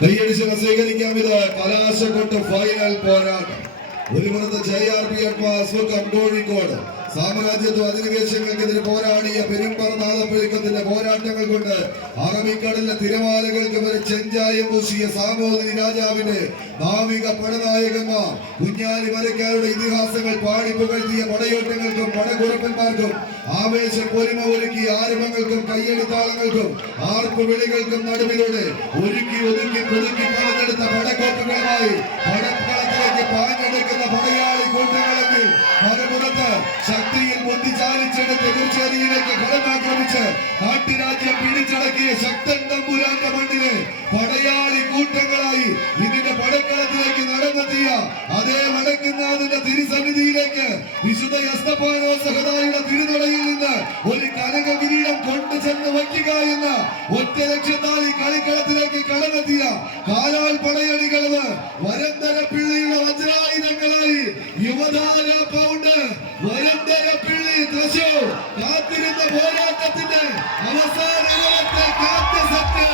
കൈയടിച്ച് സ്വീകരിക്കാം. ഇത് കലാശക്കൊട്ട് ഫൈനൽ പോരാട്ടം. ഒരു പുറത്ത് JRP അഡ്വാൻസ് കോഴിക്കോട് സാമ്രാജ്യത്വ അധിനിവേശങ്ങൾക്കെതിരെ പോരാടിയ പെരുമ്പറനാഥപ്പെരുക്കത്തിന്റെ പോരാട്ടങ്ങൾ കൊണ്ട് അറബിക്കടലിലെ തിരമാലകൾക്ക് വരെ ചെഞ്ചായം പൂശിയ സാമൂതിരി രാജാവിന്റെ നാവിക പടനായകന്മാർ കുഞ്ഞാലി മരക്കാരുടെ ഇതിഹാസങ്ങൾ പാടിപ്പുകഴ്ത്തിയ പടയോട്ടങ്ങൾക്കും പടകുറപ്പന്മാർക്കും ആവേശ പൊലിമ ഒരുക്കിയ ആരംഭങ്ങൾക്കും കയ്യടിത്താളങ്ങൾക്കും ആർപ്പു വിളികൾക്കും നടുവിലൂടെ ഒരുക്കി ഒതുക്കി പുതുക്കി പണിതെടുത്ത പടക്കോപ്പുകളുമായി പടക്കളത്തിലേക്ക് പാഞ്ഞെടുക്കുന്ന പടയാളി കൂട്ടങ്ങളെങ്കിൽ മറുപുറത്ത് ശക്തിയിൽ ബുദ്ധിചാലിച്ചെടുത്ത് എതിർച്ചേരിയിലേക്ക് കടന്നാക്രമിച്ച് നാട്ടുരാജ്യം പിടിച്ചടക്കിയ ശക്തൻ തമ്പുരാന്റെ മണ്ണിലെ പടയാളി കൂട്ടങ്ങളായി ഇതിന്റെ പടക്കളത്തിലേക്ക് നടന്നെത്തിയ അതേ വടക്കുന്നാഥന്റെ തിരുസന്നിധിയിലേക്ക് വിശുദ്ധ യസ്തപാനോ സഹദായുടെ തിരുനടയിൽ നിന്ന് ഒരു കനക കിരീടം കൊണ്ടുചെന്ന് വയ്ക്കുക എന്ന ഒറ്റ ലക്ഷ്യത്താൽ ഈ കളിക്കളത്തിലേക്ക് കടന്നെത്തിയ കാലാൽ പടയണികളത് വരന്തര പിള്ളിയുടെ വജ്രായുധങ്ങളായി യുവതാര പൗണ്ട് വരന്തര പിള്ളി തൃശൂർ കാത്തിരുന്ന പോരാട്ടത്തിന്റെ അവസാന കാത്ത സെറ്റ്